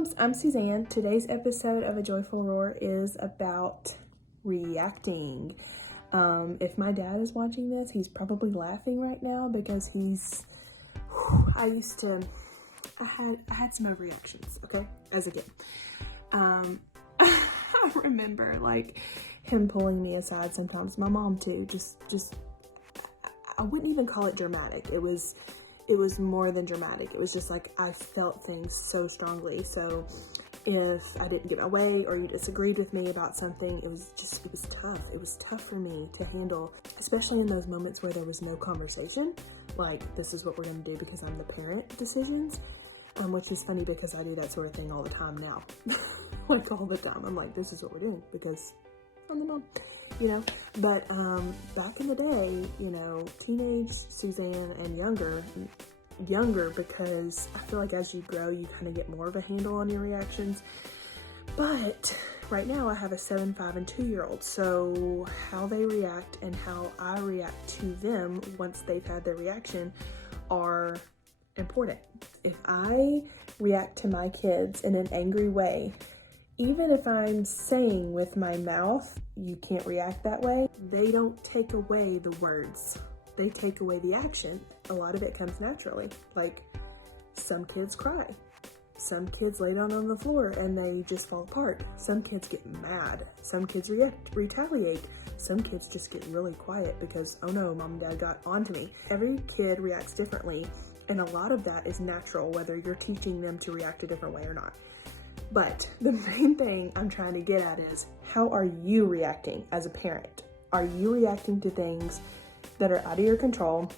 moms, I'm Suzanne. Today's episode of A Joyful Roar is about reacting. If my dad is watching this, he's probably laughing right now because I had some overreactions, okay, as a kid. I remember like him pulling me aside sometimes, my mom too, just I wouldn't even call it dramatic. It was more than dramatic. It was just like I felt things so strongly. So if I didn't get my way or you disagreed with me about something, it was tough. It was tough for me to handle, especially in those moments where there was no conversation. Like, this is what we're going to do because I'm the parent decisions, which is funny because I do that sort of thing all the time now. Like all the time. I'm like, this is what we're doing because I'm the mom, you know? But back in the day, you know, teenage Suzanne and younger because I feel like as you grow, you kind of get more of a handle on your reactions. But right now I have a 7, 5, and 2-year-old. So how they react and how I react to them once they've had their reaction are important. If I react to my kids in an angry way, even if I'm saying with my mouth, you can't react that way, they don't take away the words. They take away the action. A lot of it comes naturally. Like, some kids cry. Some kids lay down on the floor and they just fall apart. Some kids get mad. Some kids retaliate. Some kids just get really quiet because, oh no, mom and dad got onto me. Every kid reacts differently, and a lot of that is natural, whether you're teaching them to react a different way or not. But the main thing I'm trying to get at is, how are you reacting as a parent? Are you reacting to things that are out of your control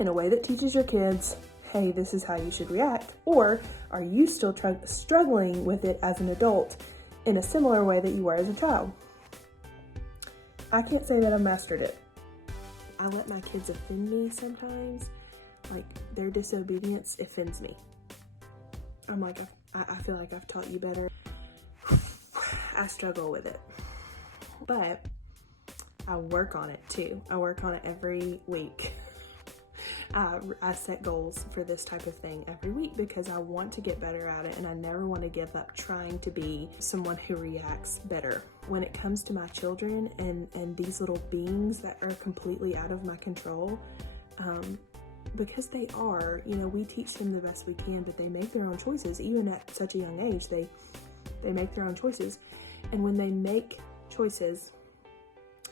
in a way that teaches your kids, hey, this is how you should react? Or are you still struggling with it as an adult in a similar way that you were as a child? I can't say that I've mastered it. I let my kids offend me sometimes. Like, their disobedience offends me. I'm like, I feel like I've taught you better. I struggle with it. But I work on it too. I work on it every week. I set goals for this type of thing every week because I want to get better at it, and I never want to give up trying to be someone who reacts better. When it comes to my children and these little beings that are completely out of my control, because they are, you know, we teach them the best we can, but they make their own choices. Even at such a young age, they make their own choices. And when they make choices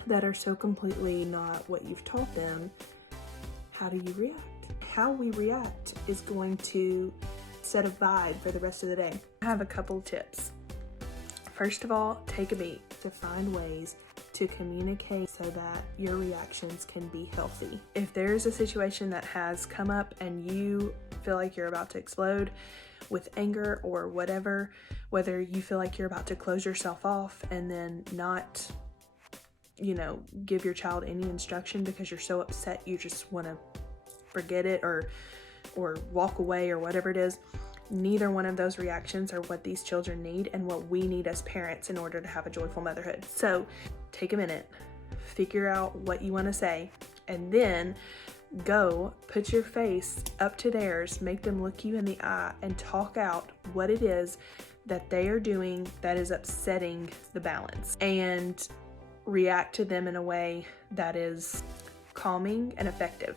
that are so completely not what you've taught them, how do you react? How we react is going to set a vibe for the rest of the day. I have a couple tips. First of all, take a beat to find ways to communicate so that your reactions can be healthy. If there's a situation that has come up and you feel like you're about to explode with anger or whatever, whether you feel like you're about to close yourself off and then not, you know, give your child any instruction because you're so upset you just want to forget it or walk away or whatever it is, neither one of those reactions are what these children need and what we need as parents in order to have a joyful motherhood. So take a minute, figure out what you want to say, and then go put your face up to theirs, make them look you in the eye, and talk out what it is that they are doing that is upsetting the balance, and react to them in a way that is calming and effective,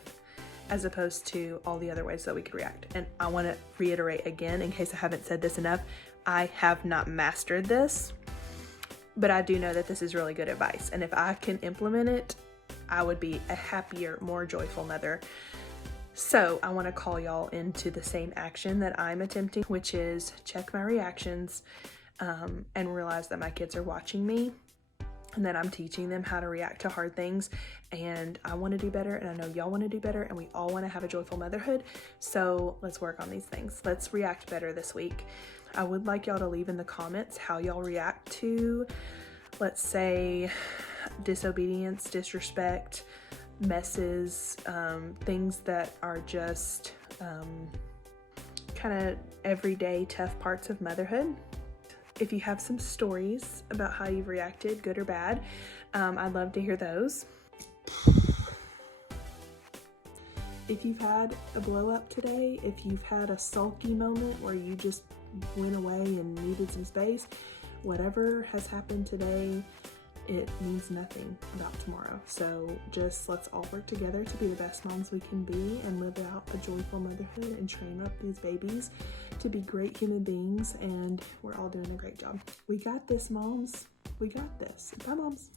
as opposed to all the other ways that we could react. And I want to reiterate again, in case I haven't said this enough, I have not mastered this, but I do know that this is really good advice. And if I can implement it, I would be a happier, more joyful mother. So I want to call y'all into the same action that I'm attempting, which is check my reactions and realize that my kids are watching me and that I'm teaching them how to react to hard things. And I want to do better, and I know y'all want to do better, and we all want to have a joyful motherhood. So let's work on these things. Let's react better this week. I would like y'all to leave in the comments how y'all react to, let's say, disobedience, disrespect, messes, things that are just kind of everyday tough parts of motherhood. If you have some stories about how you've reacted, good or bad, I'd love to hear those. If you've had a blow up today, if you've had a sulky moment where you just went away and needed some space. Whatever has happened today, it means nothing about tomorrow. So just let's all work together to be the best moms we can be and live out a joyful motherhood and train up these babies to be great human beings. And we're all doing a great job. We got this, moms. We got this. Bye, moms.